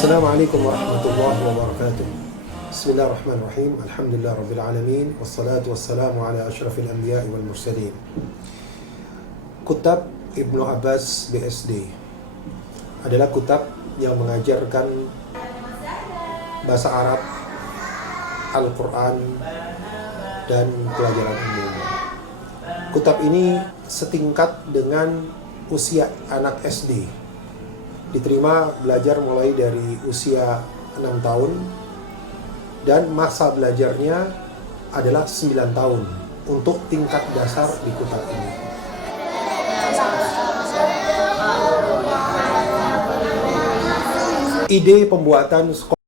Assalamualaikum warahmatullahi wabarakatuh. Bismillahirrahmanirrahim. Alhamdulillah rabbil alamin. Wassalatu wassalamu ala asyrafil anbiya'i wal mursalin. Kutab Ibnu Abbas BSD adalah kutab yang mengajarkan bahasa Arab, Al-Quran, dan pelajaran umum. Kutab ini setingkat dengan usia anak SD. Diterima belajar mulai dari usia 6 tahun dan masa belajarnya adalah 9 tahun untuk tingkat dasar di kutab ini. Ide pembuatan sekolah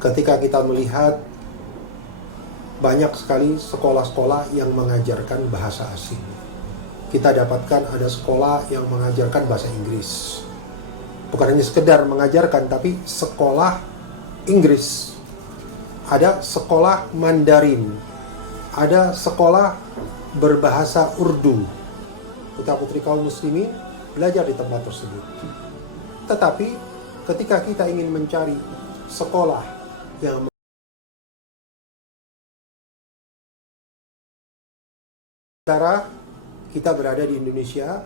ketika kita melihat banyak sekali sekolah-sekolah yang mengajarkan bahasa asing. Kita dapatkan ada sekolah yang mengajarkan bahasa Inggris. Bukan hanya sekedar mengajarkan, tapi sekolah Inggris. Ada sekolah Mandarin. Ada sekolah berbahasa Urdu. Putra-putri kaum muslimin belajar di tempat tersebut. Tetapi ketika kita ingin mencari sekolah yang sementara kita berada di Indonesia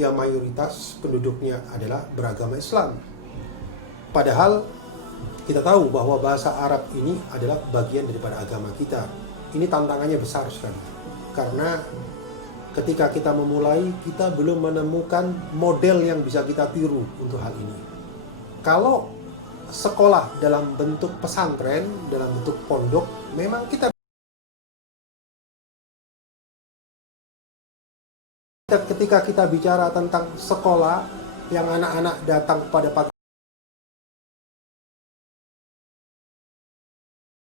yang mayoritas penduduknya adalah beragama Islam. Padahal kita tahu bahwa bahasa Arab ini adalah bagian daripada agama kita. Ini tantangannya besar sekali. Karena ketika kita memulai, kita belum menemukan model yang bisa kita tiru untuk hal ini. Kalau sekolah dalam bentuk pesantren, dalam bentuk pondok, memang kita ketika kita bicara tentang sekolah yang anak-anak datang pada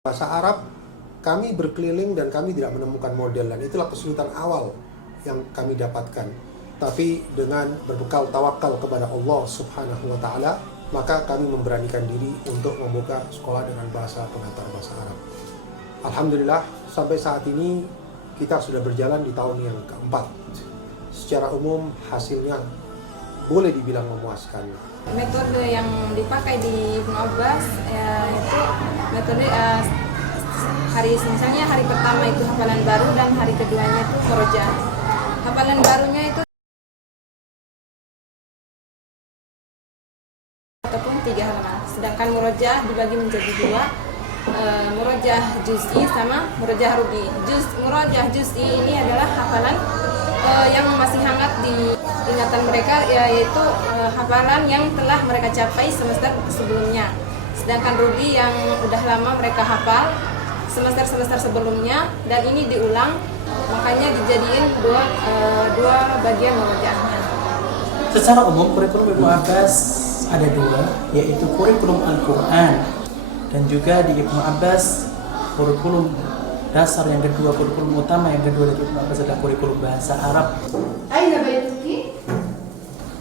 bahasa Arab, kami berkeliling dan kami tidak menemukan model, dan itulah kesulitan awal yang kami dapatkan. Tapi dengan berbekal tawakal kepada Allah Subhanahu wa Ta'ala, maka kami memberanikan diri untuk membuka sekolah dengan bahasa pengantar bahasa Arab. Alhamdulillah, sampai saat ini kita sudah berjalan di tahun yang keempat. Secara umum hasilnya boleh dibilang memuaskan. Metode yang dipakai di Ibnu Abbas itu metode misalnya hari pertama itu hafalan baru dan hari keduanya itu murojaah. Hafalan barunya itu ataupun 3 halaman. Sedangkan murojaah dibagi menjadi 2, murojaah juz'i sama murojaah rubi. Murojaah juz'i ini adalah hafalan yang masih hangat di ingatan mereka, yaitu hafalan yang telah mereka capai semester sebelumnya. Sedangkan rubi yang udah lama mereka hafal semester sebelumnya, dan ini diulang, makanya dijadiin dua bagian murojaahnya. Secara umum kurikulum Ibnu Abbas ada 2, yaitu kurikulum Al-Quran dan juga di Ibnu Abbas kurikulum dasar yang kedua, kurikulum utama yang kedua dari Ibnu Abbas adalah kurikulum bahasa Arab.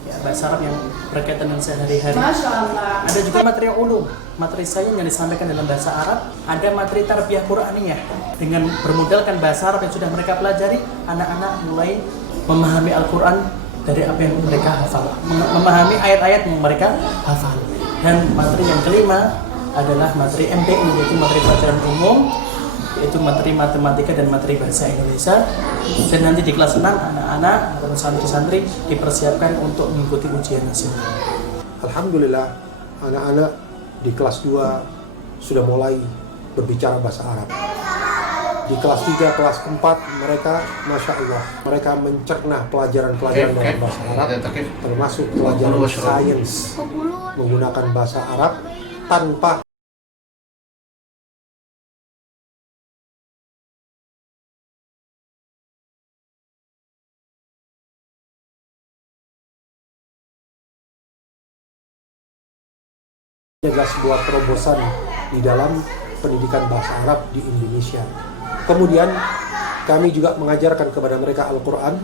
Ya, bahasa Arab yang berkaitan dengan sehari-hari. Ada juga materi ulum, materi sains yang disampaikan dalam bahasa Arab. Ada materi tarbiyah Qur'aniyah dengan bermodalkan bahasa Arab yang sudah mereka pelajari. Anak-anak mulai memahami Al-Quran dari apa yang mereka hafal, memahami ayat-ayat yang mereka hafal. Dan materi yang kelima adalah materi MTI, yaitu materi pelajaran umum, yaitu materi matematika dan materi bahasa Indonesia. Dan nanti di kelas 6 anak-anak atau santri-santri dipersiapkan untuk mengikuti ujian nasional. Alhamdulillah, anak-anak di kelas 2 sudah mulai berbicara bahasa Arab. Di kelas 3, kelas 4 mereka, Masya Allah, mereka mencerna pelajaran-pelajaran dalam bahasa Arab, termasuk pelajaran sains menggunakan bahasa Arab tanpa adalah sebuah terobosan di dalam pendidikan bahasa Arab di Indonesia. Kemudian kami juga mengajarkan kepada mereka Al-Quran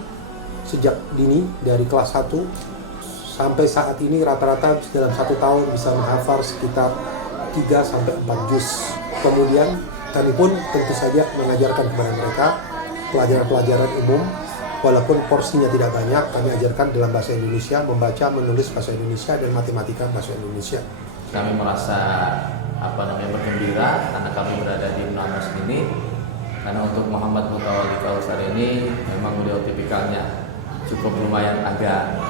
sejak dini, dari kelas 1 sampai saat ini rata-rata dalam 1 tahun bisa menghafal sekitar 3-4 juz. Kemudian kami pun tentu saja mengajarkan kepada mereka pelajaran-pelajaran umum, Walaupun porsinya tidak banyak, kami ajarkan dalam bahasa Indonesia, membaca, menulis bahasa Indonesia, dan matematika bahasa Indonesia. Kami merasa bergembira karena kami berada di Menara Muslim ini, karena untuk Muhammad Mutawalli Kautsar ini memang beliau tipikalnya cukup lumayan agak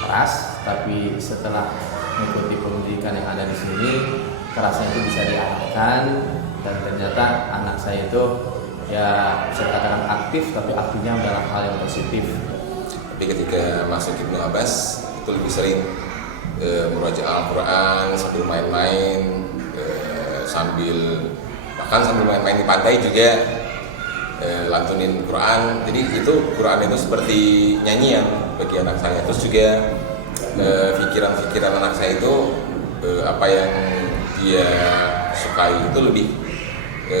keras, tapi setelah mengikuti pendidikan yang ada di sini, kerasnya itu bisa diarahkan, dan ternyata anak saya itu ya bisa dikatakan aktif, tapi aktifnya dalam hal yang positif. Tapi ketika masuk Ibnu Abbas itu lebih sering murojaah Al-Quran sambil main-main, bahkan sambil main-main di pantai juga lantunin Quran. Jadi itu Quran itu seperti nyanyian bagi anak saya. Terus juga pikiran-pikiran anak saya itu apa yang dia sukai itu lebih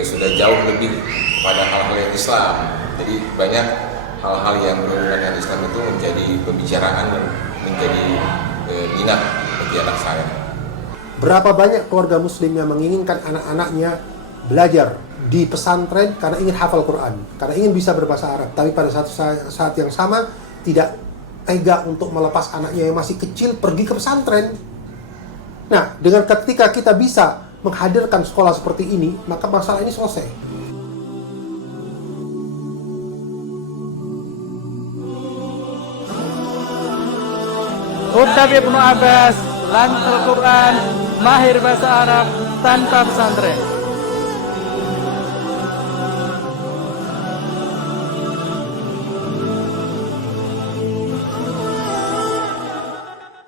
sudah jauh lebih pada hal-hal yang Islam. Jadi banyak hal-hal yang berhubungan dengan Islam itu menjadi pembicaraan dan menjadi minat bagi anak saya. Berapa banyak keluarga muslim yang menginginkan anak-anaknya belajar di pesantren karena ingin hafal Quran, karena ingin bisa berbahasa Arab, tapi pada saat yang sama tidak tega untuk melepas anaknya yang masih kecil pergi ke pesantren. Nah, dengan ketika kita bisa menghadirkan sekolah seperti ini, maka masalah ini selesai. Ustadz Ibnu Abbas, lantul Quran, mahir bahasa Arab tanpa pesantren.